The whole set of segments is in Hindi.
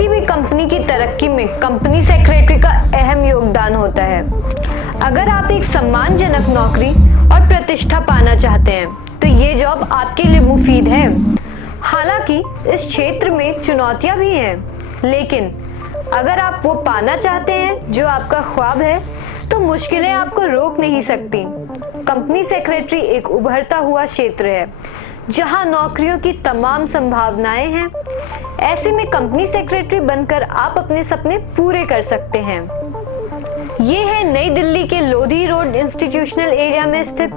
किसी भी कंपनी की तरक्की में कंपनी सेक्रेटरी का अहम योगदान होता है। अगर आप एक सम्मानजनक नौकरी और प्रतिष्ठा पाना चाहते हैं तो ये जॉब आपके लिए मुफीद है। हालांकि इस क्षेत्र में चुनौतियां भी हैं, लेकिन अगर आप वो पाना चाहते हैं जो आपका ख्वाब है तो मुश्किलें आपको रोक नहीं सकती। कंपनी सेक्रेटरी एक उभरता हुआ क्षेत्र है जहां नौकरियों की तमाम संभावनाएं हैं। ऐसे में कंपनी सेक्रेटरी बनकर आप अपने सपने पूरे कर सकते हैं। ये है नई दिल्ली के लोधी रोड इंस्टीट्यूशनल एरिया में स्थित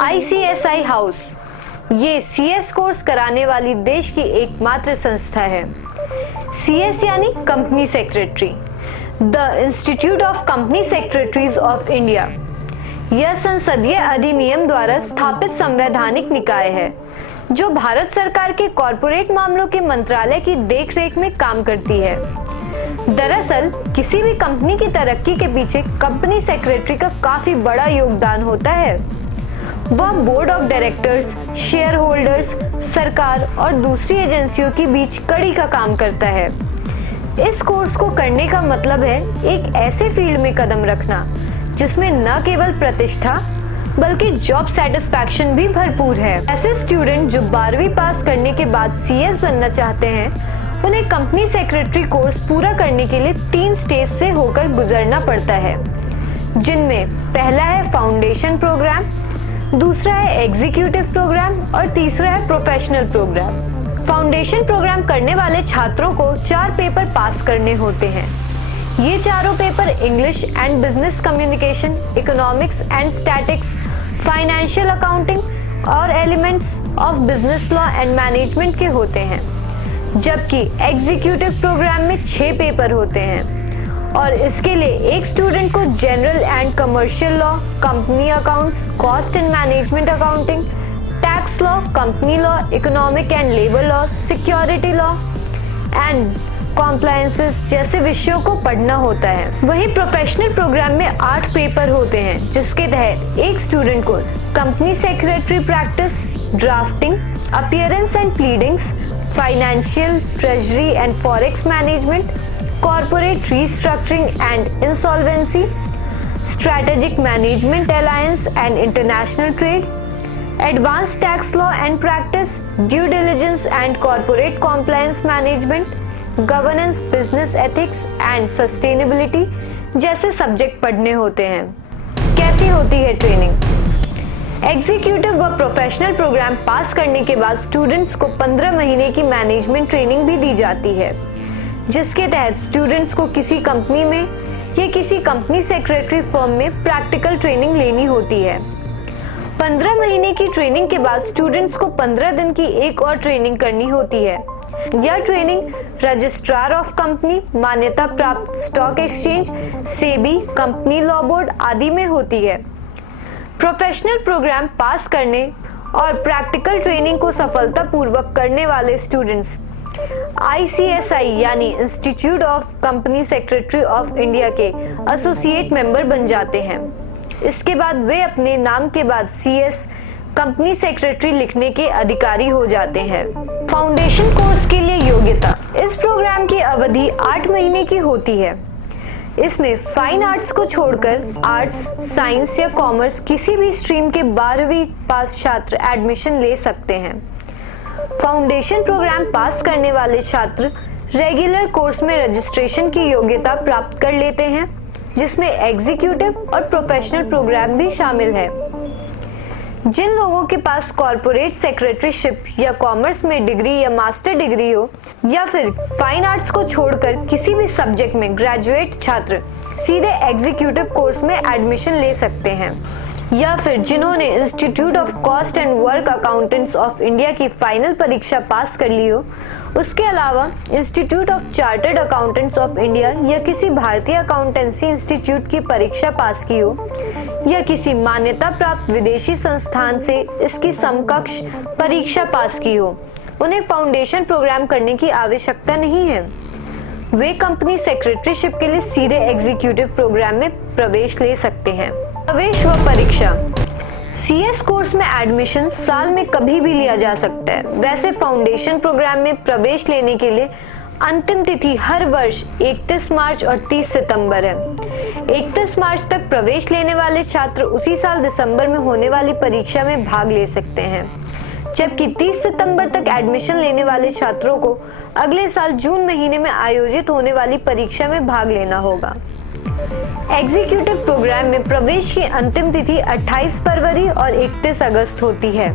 ICSI हाउस। ये CS कोर्स कराने वाली देश की एकमात्र संस्था है। CS यानी company secretary, the institute of company secretaries of India. यह संसदीय अधिनियम द्वारा स्थापित संवैधानिक निकाय है जो भारत सरकार के कॉरपोरेट मामलों के मंत्रालय की देखरेख में काम करती है। दरअसल किसी भी कंपनी की तरक्की के पीछे कंपनी सेक्रेटरी का काफी बड़ा योगदान होता है। वह board of directors, share holders, सरकार और दूसरी एजेंसियों के बीच कड़ी का काम करता है। इस कोर्स को करने का मतलब है एक ऐसे फील्ड में कदम रखना जिसमें न केवल प्रतिष्ठा बल्कि जॉब सेटिस्फैक्शन भी भरपूर है। ऐसे स्टूडेंट जो 12वीं पास करने के बाद CS बनना चाहते हैं, उन्हें कंपनी सेक्रेटरी कोर्स पूरा करने के लिए 3 स्टेज से होकर गुजरना पड़ता है, जिनमें पहला है फाउंडेशन प्रोग्राम, दूसरा है एग्जीक्यूटिव प्रोग्राम और तीसरा है प्रोफेशनल प्रोग्राम। फाउंडेशन प्रोग्राम करने वाले छात्रों को 4 पेपर पास करने होते हैं। ये चारों paper English and business communication, economics and statics, financial accounting और elements of business law and management के होते हैं, जबकि एग्जीक्यूटिव प्रोग्राम में 6 पेपर होते हैं और इसके लिए एक स्टूडेंट को general and commercial law, company accounts, cost and management accounting, tax law, company law, economic and labour law, security law and compliances जैसे विषयों को पढ़ना होता है। वहीं प्रोफेशनल प्रोग्राम में 8 पेपर होते हैं, जिसके तहत एक स्टूडेंट को company secretary practice, drafting, appearance and pleadings, financial, treasury and forex management, corporate restructuring and insolvency, strategic management, alliance and international trade, advance tax law and practice, due diligence and corporate compliance management, governance, business ethics and sustainability जैसे सब्जेक्ट पढ़ने होते हैं। कैसी होती है ट्रेनिंग? एग्जीक्यूटिव व प्रोफेशनल प्रोग्राम पास करने के बाद स्टूडेंट्स को 15 महीने की मैनेजमेंट ट्रेनिंग भी दी जाती है, जिसके तहत स्टूडेंट्स को किसी कंपनी में या किसी कंपनी सेक्रेटरी फर्म में प्रैक्टिकल ट्रेनिंग लेनी होती है। 15 महीने की ट्रेनिंग के बाद स्टूडेंट्स को 15 दिन की एक और ट्रेनिंग करनी होती है। यह ट्रेनिंग रजिस्ट्रार ऑफ कंपनी, मान्यता प्राप्त stock exchange, SEBI, company law board आदि में होती है। प्रोफेशनल प्रोग्राम पास करने और प्रैक्टिकल ट्रेनिंग को सफलतापूर्वक करने वाले स्टूडेंट्स ICSI यानी institute of company secretary of India के एसोसिएट मेंबर बन जाते हैं। इसके बाद वे अपने नाम के बाद CS कंपनी सेक्रेटरी लिखने के अधिकारी हो जाते हैं। फाउंडेशन कोर्स के लिए योग्यता। इस प्रोग्राम की अवधि 8 महीने की होती है। इसमें फाइन आर्ट्स को छोड़कर आर्ट्स, साइंस या कॉमर्स किसी भी स्ट्रीम के 12वीं पास छात्र एडमिशन ले सकते हैं। फाउंडेशन प्रोग्राम पास करने वाले छात्र रेगुलर कोर्स में रजिस्ट्रेशन की योग्यता प्राप्त कर लेते हैं, जिसमें एग्जीक्यूटिव और प्रोफेशनल प्रोग्राम भी शामिल है। जिन लोगों के पास कॉर्पोरेट सेक्रेटरीशिप या कॉमर्स में डिग्री या मास्टर डिग्री हो या फिर फाइन आर्ट्स को छोड़कर किसी भी सब्जेक्ट में ग्रेजुएट छात्र सीधे एग्जीक्यूटिव कोर्स में एडमिशन ले सकते हैं, या फिर जिन्होंने institute of cost and work accountants of India की फाइनल परीक्षा पास कर ली हो। उसके अलावा institute of chartered accountants of India या किसी भारतीय अकाउंटेंसी इंस्टीट्यूट की परीक्षा पास की हो या किसी मान्यता प्राप्त विदेशी संस्थान से इसकी समकक्ष परीक्षा पास की हो, उन्हें फाउंडेशन प्रोग्राम करने की आवश्यकता नहीं है। वे कंपनी सेक्रेटरीशिप के लिए सीधे एग्जीक्यूटिव प्रोग्राम में प्रवेश ले सकते हैं। प्रवेश व परीक्षा। CS कोर्स में एडमिशन साल में कभी भी लिया जा सकता है। वैसे फाउंडेशन प्रोग्राम में प्रवेश लेने के लिए अंतिम तिथि हर वर्ष 31 मार्च और 30 सितंबर है। 31 मार्च तक प्रवेश लेने वाले छात्र उसी साल दिसंबर में होने वाली परीक्षा में भाग ले सकते हैं, जबकि 30 सितंबर तक एडमिशन लेने वाले छात्रों को अगले साल जून महीने में आयोजित होने वाली परीक्षा में भाग लेना होगा। एग्जीक्यूटिव प्रोग्राम में प्रवेश की अंतिम तिथि 28 फरवरी और 31 अगस्त होती है।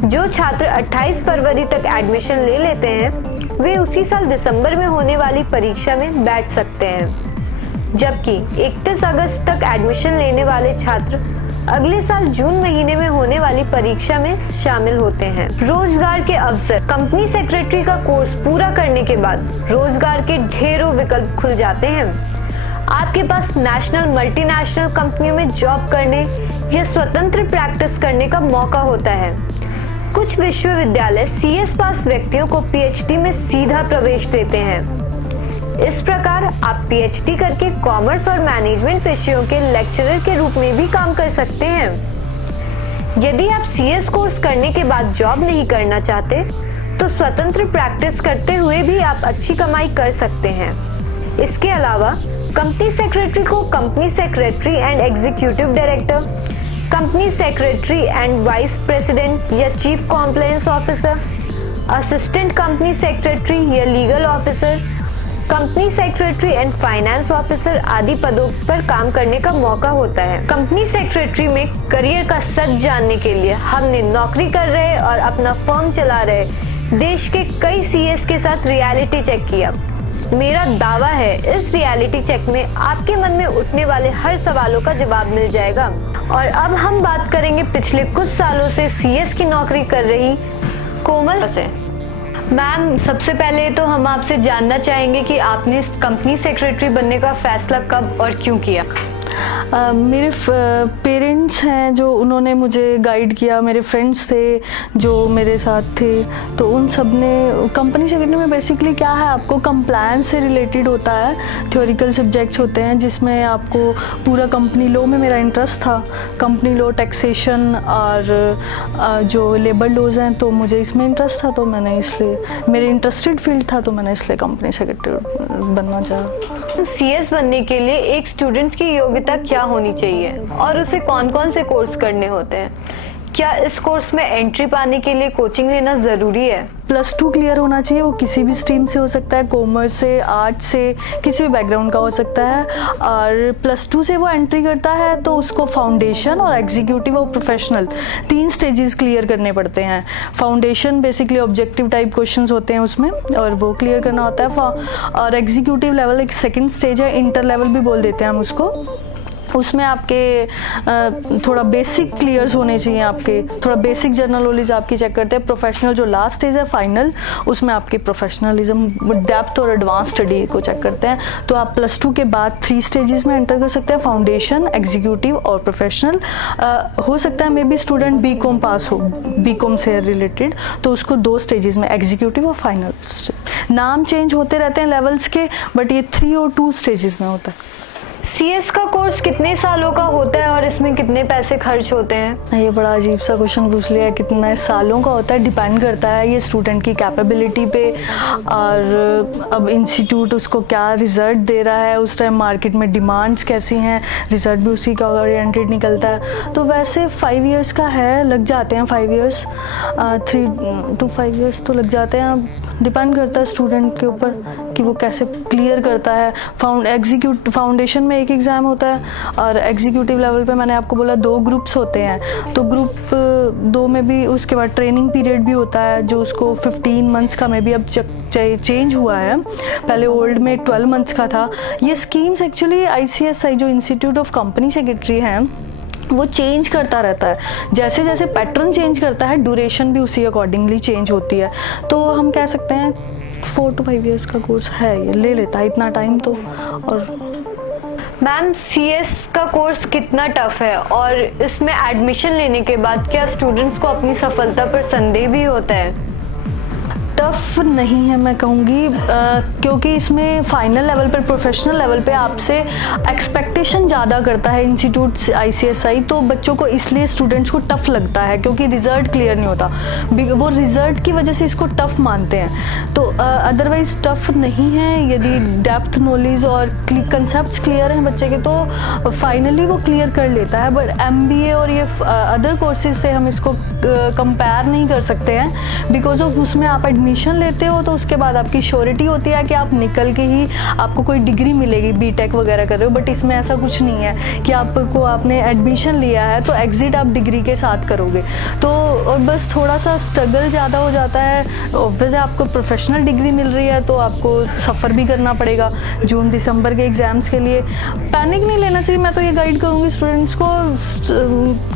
जो छात्र 28 फरवरी तक एडमिशन ले लेते हैं वे उसी साल दिसंबर में होने वाली परीक्षा में बैठ सकते हैं, जबकि 31 अगस्त तक एडमिशन लेने वाले छात्र अगले साल जून महीने में होने वाली परीक्षा में शामिल होते हैं। रोजगार के अवसर। कंपनी सेक्रेटरी का कोर्स पूरा करने के बाद रोजगार के ढेरों विकल्प खुल जाते हैं। आपके पास नेशनल मल्टीनेशनल कंपनियों में जॉब करने या स्वतंत्र प्रैक्टिस करने का मौका होता है। कुछ विश्वविद्यालय सीएस पास व्यक्तियों को पीएचडी में सीधा प्रवेश देते हैं। इस प्रकार आप पीएचडी करके कॉमर्स और मैनेजमेंट विषयों के लेक्चरर के रूप में भी काम कर सकते हैं। यदि आप सीएस कोर्स करने के बाद जॉब नहीं करना चाहते तो स्वतंत्र प्रैक्टिस करते हुए भी आप अच्छी कमाई कर सकते हैं। इसके अलावा कंपनी सेक्रेटरी को company secretary and executive director, company secretary and vice president या chief compliance officer, assistant company secretary या legal officer, company secretary and finance officer आदि पदों पर काम करने का मौका होता है। कंपनी सेक्रेटरी में करियर का सच जानने के लिए हमने नौकरी कर रहे और अपना फर्म चला रहे देश के कई सीएस के साथ रियलिटी चेक किया। मेरा दावा है इस रियलिटी चेक में आपके मन में उठने वाले हर सवालों का जवाब मिल जाएगा। और अब हम बात करेंगे पिछले कुछ सालों से सीएस की नौकरी कर रही कोमल से। मैम, सबसे पहले तो हम आपसे जानना चाहेंगे कि आपने कंपनी सेक्रेटरी बनने का फैसला कब और क्यों किया? मेरे पेरेंट्स हैं जो उन्होंने मुझे गाइड किया, मेरे फ्रेंड्स थे जो मेरे साथ थे, तो उन सब ने कंपनी सेक्रेटरी में बेसिकली क्या है, आपको कंप्लायंस से रिलेटेड होता है, थ्योरिकल सब्जेक्ट्स होते हैं जिसमें आपको पूरा कंपनी लॉ में मेरा इंटरेस्ट था, कंपनी लॉ, टैक्सेशन और जो लेबर लॉज हैं, तो मुझे इसमें इंटरेस्ट था, तो मैंने इसलिए मेरे इंटरेस्टेड फील्ड था तो मैंने इसलिए कंपनी सेक्रेटरी बनना चाहा। सीएस बनने के लिए एक स्टूडेंट की योग्यता क्या होनी चाहिए और उसे कौन-कौन से कोर्स करने होते हैं? क्या इस कोर्स में एंट्री पाने के लिए कोचिंग लेना जरूरी है? +2 क्लियर होना चाहिए। वो किसी भी स्ट्रीम से हो सकता है, कॉमर्स से, आर्ट से, किसी भी बैकग्राउंड का हो सकता है। और +2 से वो एंट्री करता है तो उसको फाउंडेशन और एग्जीक्यूटिव और प्रोफेशनल 3 स्टेजेस क्लियर करने पड़ते हैं। Foundation basically objective type questions होते हैं उसमें और वो क्लियर करना होता है। और एग्जीक्यूटिव लेवल एक सेकेंड स्टेज है, इंटर लेवल भी बोल देते हैं हम उसको। उसमें आपके थोड़ा बेसिक क्लियर्स होने चाहिए, आपके थोड़ा बेसिक जर्नल नॉलेज आपकी चेक करते हैं। प्रोफेशनल जो लास्ट स्टेज है फाइनल, उसमें आपके प्रोफेशनलिज्म, डेप्थ और एडवांस स्टडी को चेक करते हैं। तो आप +2 के बाद 3 स्टेजेस में एंटर कर सकते हैं, फाउंडेशन, एग्जीक्यूटिव और प्रोफेशनल। हो सकता है may be student BCom pass हो, बीकॉम से रिलेटेड, तो उसको 2 स्टेजेस में, एग्जीक्यूटिव और फाइनल। नाम चेंज होते रहते हैं लेवल्स के, बट ये 3 और 2 स्टेजेस में होता है। सीएस का कोर्स कितने सालों का होता है और इसमें कितने पैसे खर्च होते हैं? ये बड़ा अजीब सा क्वेश्चन पूछ लिया है। कितने सालों का होता है डिपेंड करता है ये स्टूडेंट की कैपेबिलिटी पे, और अब इंस्टीट्यूट उसको क्या रिजल्ट दे रहा है, उस टाइम मार्केट में डिमांड्स कैसी हैं, रिजल्ट भी उसी का ओरिएंटेड निकलता है। तो वैसे 5 इयर्स का है, लग जाते हैं 5 इयर्स, 3 to 5 इयर्स तो लग जाते हैं। अब डिपेंड करता है स्टूडेंट के ऊपर कि वो कैसे क्लियर करता है। फाउंडेशन में एक एग्ज़ाम होता है और एग्जीक्यूटिव लेवल पे मैंने आपको बोला 2 ग्रुप्स होते हैं, तो ग्रुप 2 में भी उसके बाद ट्रेनिंग पीरियड भी होता है जो उसको 15 मंथ्स का में भी अब चेंज हुआ है। पहले ओल्ड में 12 मंथ्स का था। ये स्कीम्स एक्चुअली ICSI जो इंस्टीट्यूट ऑफ कंपनी सेक्रेटरी है वो चेंज करता रहता है, जैसे जैसे पैटर्न चेंज करता है ड्यूरेशन भी उसी अकॉर्डिंगली चेंज होती है। तो हम कह सकते हैं 4 to 5 इयर्स का कोर्स है, ये ले लेता है इतना टाइम तो। और मैम, सीएस का कोर्स कितना टफ है और इसमें एडमिशन लेने के बाद क्या स्टूडेंट्स को अपनी सफलता पर संदेह भी होता है? टफ नहीं है मैं कहूँगी, क्योंकि इसमें फाइनल लेवल पर, प्रोफेशनल लेवल पे आपसे एक्सपेक्टेशन ज़्यादा करता है इंस्टीट्यूट ICSI, तो बच्चों को इसलिए स्टूडेंट्स को टफ लगता है क्योंकि रिज़ल्ट क्लियर नहीं होता, वो रिज़ल्ट की वजह से इसको टफ मानते हैं। तो अदरवाइज़ टफ नहीं है, यदि डेप्थ नॉलेज और कंसेप्ट क्लियर हैं बच्चे के तो फाइनली वो क्लियर कर लेता है। बट MBA और ये अदर कोर्सेज से हम इसको कंपेयर नहीं कर सकते हैं, बिकॉज ऑफ उसमें आप एडमिशन लेते हो तो उसके बाद आपकी श्योरिटी होती है कि आप निकल के ही आपको कोई डिग्री मिलेगी, BTech वगैरह कर रहे हो। बट इसमें ऐसा कुछ नहीं है कि आपने एडमिशन लिया है तो एग्जिट आप डिग्री के साथ करोगे, तो और बस थोड़ा सा स्ट्रगल ज़्यादा हो जाता है। ऑब्वियसली आपको प्रोफेशनल डिग्री मिल रही है तो आपको सफ़र भी करना पड़ेगा जून दिसंबर के एग्ज़ाम्स के लिए। पैनिक नहीं लेना चाहिए, मैं तो ये गाइड करूँगी स्टूडेंट्स को,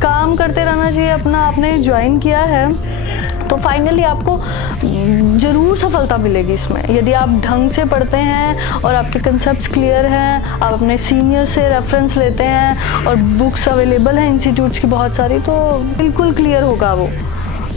काम करते रहना चाहिए अपना। आपने ज्वाइन किया है तो फाइनली आपको ज़रूर सफलता मिलेगी इसमें, यदि आप ढंग से पढ़ते हैं और आपके कंसेप्ट्स क्लियर हैं, आप अपने सीनियर से रेफरेंस लेते हैं और बुक्स अवेलेबल हैं इंस्टीट्यूट्स की बहुत सारी, तो बिल्कुल क्लियर होगा, वो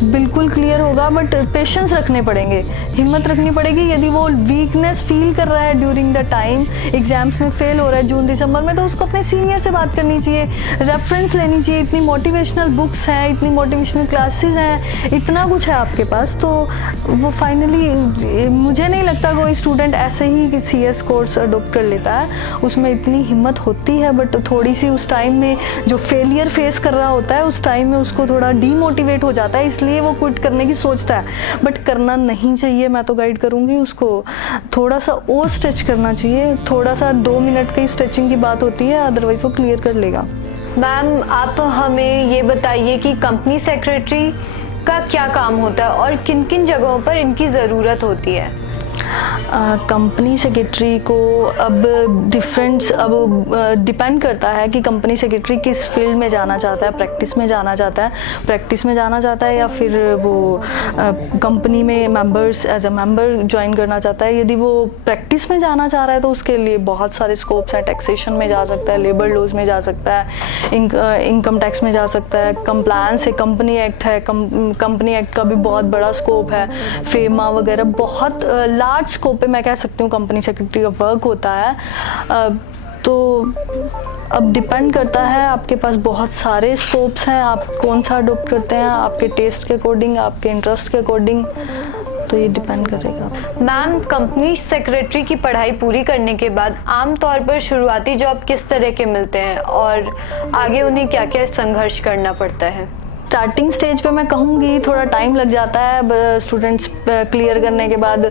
बिल्कुल क्लियर होगा। बट पेशेंस रखने पड़ेंगे, हिम्मत रखनी पड़ेगी। यदि वो वीकनेस फील कर रहा है ड्यूरिंग द टाइम, एग्जाम्स में फेल हो रहा है जून दिसंबर में, तो उसको अपने सीनियर से बात करनी चाहिए, रेफरेंस लेनी चाहिए। इतनी मोटिवेशनल बुक्स हैं, इतनी मोटिवेशनल क्लासेस हैं, इतना कुछ है आपके पास, तो वो फाइनली मुझे नहीं लगता कोई स्टूडेंट ऐसे ही CS कोर्स अडोप्ट कर लेता है, उसमें इतनी हिम्मत होती है। बट थोड़ी सी उस टाइम में जो फेलियर फेस कर रहा होता है उस टाइम में उसको थोड़ा डीमोटिवेट हो जाता है, इसलिए वो क्विट करने की सोचता है। बट करना नहीं चाहिए, मैं तो गाइड करूँगी उसको थोड़ा सा और स्ट्रेच करना चाहिए, थोड़ा सा 2 मिनट की स्ट्रेचिंग की बात होती है, अदरवाइज वो क्लियर कर लेगा। मैम आप हमें ये बताइए कि कंपनी सेक्रेटरी का क्या काम होता है और किन किन जगहों पर इनकी ज़रूरत होती है? कंपनी सेक्रेटरी को अब डिपेंड करता है कि कंपनी सेक्रेटरी किस फील्ड में जाना चाहता है, प्रैक्टिस में जाना चाहता है या फिर वो कंपनी में एज अ मेंबर ज्वाइन करना चाहता है। यदि वो प्रैक्टिस में जाना चाह रहा है तो उसके लिए बहुत सारे स्कोप्स हैं, टैक्सेशन में जा सकता है, लेबर लॉज में जा सकता है, इनकम टैक्स में जा सकता है, कंप्लायंस है, कंपनी एक्ट है, कंपनी एक्ट का भी बहुत बड़ा स्कोप है, फेमा वगैरह, बहुत लार्ज स्कोप पे मैं कह सकती हूँ कंपनी सेक्रेटरी का वर्क होता है। तो अब डिपेंड करता है, आपके पास बहुत सारे स्कोप्स हैं, आप कौन सा अडॉप्ट करते हैं, आपके टेस्ट के अकॉर्डिंग, आपके इंटरेस्ट के अकॉर्डिंग, तो ये डिपेंड करेगा। मैम कंपनी सेक्रेटरी की पढ़ाई पूरी करने के बाद आमतौर पर शुरुआती जॉब किस तरह के मिलते हैं और आगे उन्हें क्या क्या संघर्ष करना पड़ता है? स्टार्टिंग स्टेज पे मैं कहूँगी थोड़ा टाइम लग जाता है, स्टूडेंट्स क्लियर करने के बाद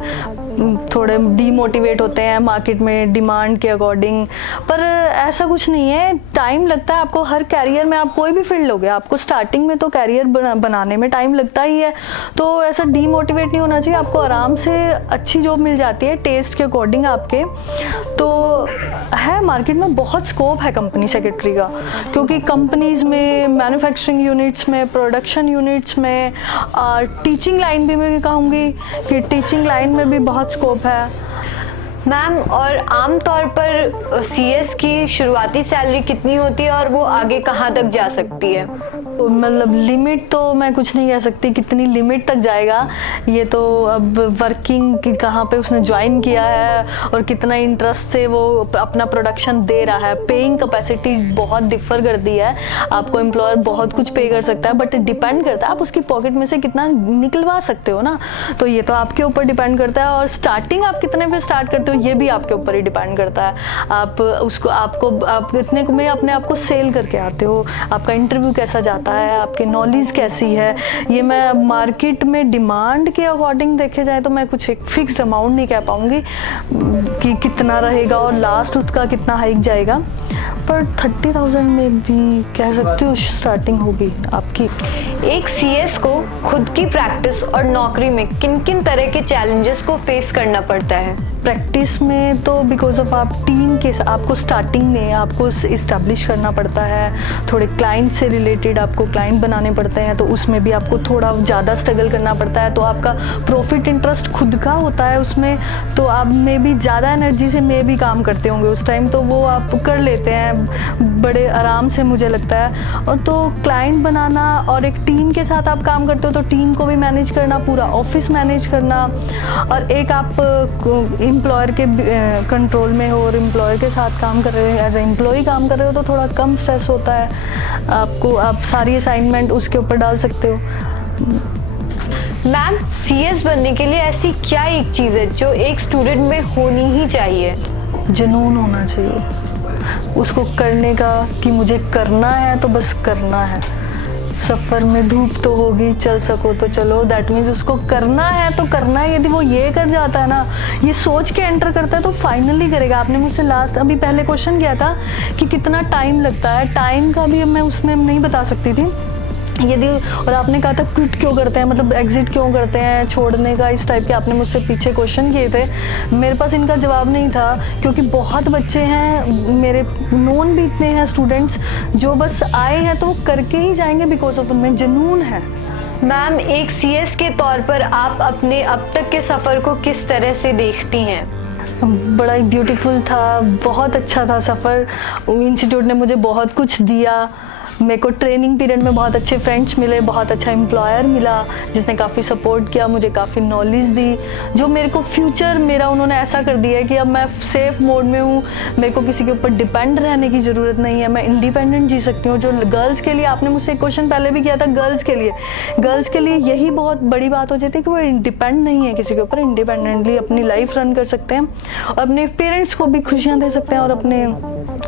थोड़े डीमोटिवेट होते हैं मार्केट में डिमांड के अकॉर्डिंग, पर ऐसा कुछ नहीं है, टाइम लगता है आपको। हर कैरियर में आप कोई भी फील्ड लोगे, आपको स्टार्टिंग में तो कैरियर बनाने में टाइम लगता ही है, तो ऐसा डीमोटिवेट नहीं होना चाहिए। आपको आराम से अच्छी जॉब मिल जाती है टेस्ट के अकॉर्डिंग आपके, तो है मार्केट में बहुत स्कोप है कंपनी सेक्रेटरी का, क्योंकि कंपनीज में, मैन्युफैक्चरिंग यूनिट्स में, प्रोडक्शन यूनिट्स में, टीचिंग लाइन भी मैं कहूँगी कि टीचिंग लाइन में भी बहुत स्कोप है। मैम और आमतौर पर CS की शुरुआती सैलरी कितनी होती है और वो आगे कहाँ तक जा सकती है? मतलब लिमिट तो मैं कुछ नहीं कह सकती कितनी लिमिट तक जाएगा, ये तो अब वर्किंग कहाँ पे उसने ज्वाइन किया है और कितना इंटरेस्ट से वो अपना प्रोडक्शन दे रहा है, पेइंग कैपेसिटी बहुत डिफर करती है। आपको एम्प्लॉयर बहुत कुछ पे कर सकता है, बट डिपेंड करता है आप उसकी पॉकेट में से कितना निकलवा सकते हो ना, तो ये तो आपके ऊपर डिपेंड करता है। और स्टार्टिंग आप कितने पे स्टार्ट करते हो ये भी आपके ऊपर ही डिपेंड करता है। आप इतने में अपने आप को सेल करके आते हो, आपका इंटरव्यू कैसा जाता है, आपकी नॉलेज कैसी है, ये मैं मार्केट में डिमांड के अकॉर्डिंग देखे जाए तो मैं कुछ एक फिक्स्ड अमाउंट नहीं कह पाऊंगी कि कितना रहेगा और लास्ट उसका कितना हाइक जाएगा, पर 30,000 में भी कह सकती हूँ स्टार्टिंग होगी आपकी। एक CS को खुद की प्रैक्टिस और नौकरी में किन किन तरह के चैलेंजेस को फेस करना पड़ता है? प्रैक्टिस में तो बिकॉज ऑफ आप टीम के, आपको स्टार्टिंग में आपको इस्टेब्लिश करना पड़ता है, थोड़े क्लाइंट से रिलेटेड आपको क्लाइंट बनाने पड़ते हैं, तो उसमें भी आपको थोड़ा ज़्यादा स्ट्रगल करना पड़ता है। तो आपका प्रॉफिट इंटरेस्ट खुद का होता है उसमें, तो आप में भी ज़्यादा एनर्जी से में भी काम करते होंगे उस टाइम, तो वो आप कर लेते हैं। बड़े आराम से मुझे लगता है। और तो क्लाइंट बनाना और एक टीम के साथ आप काम करते हो तो टीम को भी मैनेज करना, पूरा ऑफिस मैनेज करना, और एक आप एम्प्लॉयर के कंट्रोल में हो और एम्प्लॉयर के साथ काम कर रहे हो, एज ए एम्प्लॉय काम कर रहे हो तो थोड़ा कम स्ट्रेस होता है आपको, आप सारी असाइनमेंट उसके ऊपर डाल सकते हो। मैम, सीएस बनने के लिए ऐसी क्या एक चीज़ है जो एक स्टूडेंट में होनी ही चाहिए? जुनून होना चाहिए उसको करने का, कि मुझे करना है तो बस करना है। सफ़र में धूप तो होगी, चल सको तो चलो, दैट मीन्स उसको करना है तो करना है। यदि वो ये कर जाता है ना, ये सोच के एंटर करता है तो फाइनली करेगा। आपने मुझसे लास्ट अभी पहले क्वेश्चन किया था कि कितना टाइम लगता है, टाइम का भी मैं उसमें नहीं बता सकती थी यदि, और आपने कहा था क्विट क्यों करते हैं, मतलब एग्जिट क्यों करते हैं, छोड़ने का, इस टाइप के आपने मुझसे पीछे क्वेश्चन किए थे। मेरे पास इनका जवाब नहीं था क्योंकि बहुत बच्चे हैं मेरे नोन भी इतने हैं स्टूडेंट्स जो बस आए हैं तो वो करके ही जाएंगे बिकॉज ऑफ उनमें जुनून है। मैम, एक सीएस के तौर पर आप अपने अब तक के सफ़र को किस तरह से देखती हैं? बड़ा ही ब्यूटीफुल था, बहुत अच्छा था सफ़र। इंस्टीट्यूट ने मुझे बहुत कुछ दिया, मेरे को ट्रेनिंग पीरियड में बहुत अच्छे फ्रेंड्स मिले, बहुत अच्छा एम्प्लॉयर मिला जिसने काफ़ी सपोर्ट किया, मुझे काफ़ी नॉलेज दी, जो मेरे को फ्यूचर मेरा उन्होंने ऐसा कर दिया है कि अब मैं सेफ मोड में हूँ, मेरे को किसी के ऊपर डिपेंड रहने की ज़रूरत नहीं है, मैं इंडिपेंडेंट जी सकती हूँ। जो गर्ल्स के लिए, आपने मुझसे एक क्वेश्चन पहले भी किया था, गर्ल्स के लिए यही बहुत बड़ी बात हो जाती है कि वो डिपेंड नहीं है किसी के ऊपर, इंडिपेंडेंटली अपनी लाइफ रन कर सकते हैं और अपने पेरेंट्स को भी खुशियाँ दे सकते हैं और अपने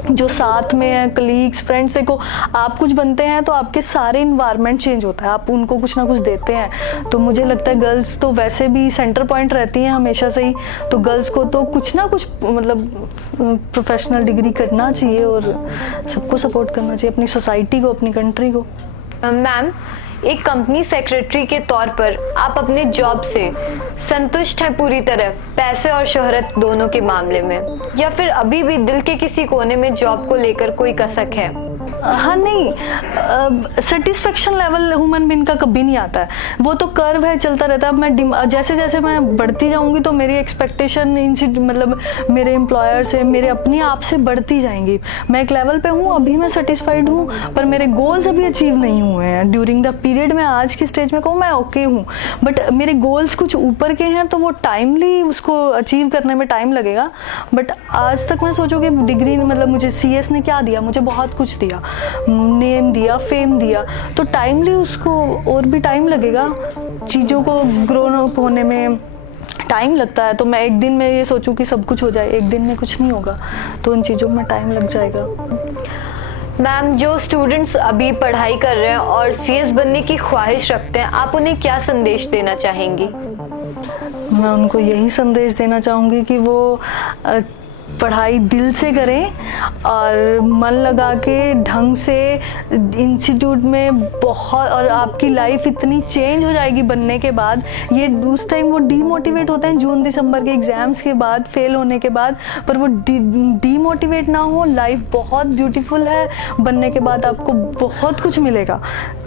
जो साथ में है कलीग्स फ्रेंड्स, देखो आप कुछ बनते हैं तो आपके सारे इन्वायरमेंट चेंज होता है, आप उनको कुछ ना कुछ देते हैं। तो मुझे लगता है गर्ल्स तो वैसे भी सेंटर पॉइंट रहती हैं हमेशा से ही, तो गर्ल्स को तो कुछ ना कुछ मतलब प्रोफेशनल डिग्री करना चाहिए और सबको सपोर्ट करना चाहिए, अपनी सोसाइटी को, अपनी कंट्री को। मैम, एक कंपनी सेक्रेटरी के तौर पर आप अपने जॉब से संतुष्ट हैं पूरी तरह, पैसे और शोहरत दोनों के मामले में, या फिर अभी भी दिल के किसी कोने में जॉब को लेकर कोई कसक है? हाँ नहीं, सेटिस्फेक्शन लेवल ह्यूमन बीइंग का कभी नहीं आता है, वो तो कर्व है, चलता रहता है। अब मैं जैसे जैसे मैं बढ़ती जाऊंगी तो मेरी एक्सपेक्टेशन मतलब मेरे एम्प्लॉयर से, मेरे अपने आप से बढ़ती जाएंगी। मैं एक लेवल पे हूँ, अभी मैं सेटिस्फाइड हूँ, पर मेरे गोल्स अभी अचीव नहीं हुए हैं ड्यूरिंग द पीरियड। मैं आज की स्टेज में कहूँ मैं ओके हूँ, बट मेरे गोल्स कुछ ऊपर के हैं तो वो टाइमली उसको अचीव करने में टाइम लगेगा। बट आज तक मैं सोचूँ कि डिग्री मतलब मुझे सीएस ने क्या दिया, मुझे बहुत कुछ दिया, नेम दिया, फेम दिया, तो टाइमली उसको और भी टाइम लगेगा, चीज़ों को ग्रोन अप होने में टाइम लगता है। तो मैं एक दिन में ये सोचूं कि सब कुछ हो जाए, एक दिन में कुछ नहीं होगा, तो उन चीज़ों में टाइम लग जाएगा। मैम, जो स्टूडेंट्स अभी पढ़ाई कर रहे हैं और सीएस बनने की ख्वाहिश रखते हैं, आप उन्हें क्या संदेश देना चाहेंगी? मैं उनको यही संदेश देना चाहूँगी कि वो पढ़ाई दिल से करें और मन लगा के ढंग से इंस्टीट्यूट में बहुत, और आपकी लाइफ इतनी चेंज हो जाएगी बनने के बाद। ये उस टाइम वो डीमोटिवेट होते हैं जून दिसंबर के एग्ज़ाम्स के बाद, फेल होने के बाद, पर वो डीमोटिवेट ना हो। लाइफ बहुत ब्यूटीफुल है, बनने के बाद आपको बहुत कुछ मिलेगा,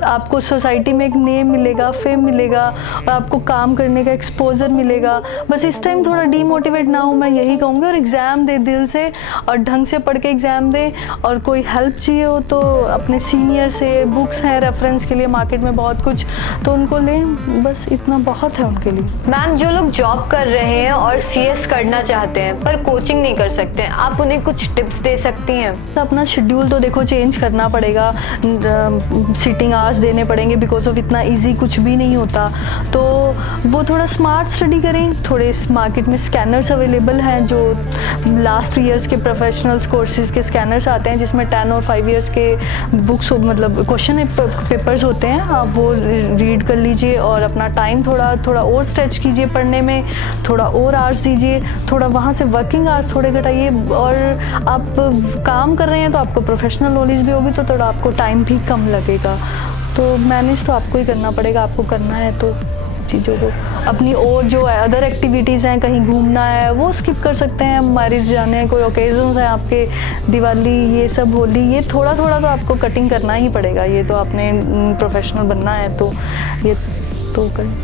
आपको सोसाइटी में एक नेम मिलेगा, फेम मिलेगा और आपको काम करने का एक्सपोजर मिलेगा। बस इस टाइम थोड़ा डीमोटिवेट ना हो, मैं यही कहूँगी, और एग्ज़ाम दे दिल से और ढंग से पढ़ के एग्ज़ाम दे। और कोई हेल्प चाहिए हो तो अपने सीनियर से, बुक्स हैं रेफरेंस के लिए मार्केट में बहुत कुछ, तो उनको लें, बस इतना बहुत है उनके लिए। मैम, जो लोग जॉब कर रहे हैं और सीएस करना चाहते हैं पर कोचिंग नहीं कर सकते, आप उन्हें कुछ टिप्स दे सकती हैं? अपना शेड्यूल तो देखो चेंज करना पड़ेगा, सिटिंग आवर्स देने पड़ेंगे, बिकॉज ऑफ इतना इजी कुछ भी नहीं होता। तो वो थोड़ा स्मार्ट स्टडी करें, थोड़े मार्केट में स्कैनर्स अवेलेबल हैं, जो लास्ट ईयर्स के प्रोफेशनल्स कोर्सेज के स्कैनर्स आते हैं जिसमें 10 और 5 ईयर्स के बुक्स मतलब क्वेश्चन पेपर्स होते हैं, आप वो रीड कर लीजिए और अपना टाइम थोड़ा और स्ट्रेच कीजिए पढ़ने में, थोड़ा और आवर्स दीजिए, थोड़ा वहाँ से वर्किंग आवर्स थोड़े घटाइए। और आप काम कर रहे हैं तो आपको प्रोफेशनल नॉलेज भी होगी, तो थोड़ा आपको टाइम भी कम लगेगा। तो मैनेज तो आपको ही करना पड़ेगा, आपको करना है तो चीज़ों को अपनी, और जो है अदर एक्टिविटीज़ हैं, कहीं घूमना है वो स्किप कर सकते हैं, मैरिज जाने हैं, कोई ओकेजन्स हैं आपके, दिवाली, ये सब, होली, ये थोड़ा तो आपको कटिंग करना ही पड़ेगा। ये तो आपने प्रोफेशनल बनना है तो ये तो करें।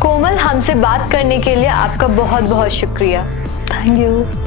कोमल, हमसे बात करने के लिए आपका बहुत बहुत शुक्रिया। Thank you.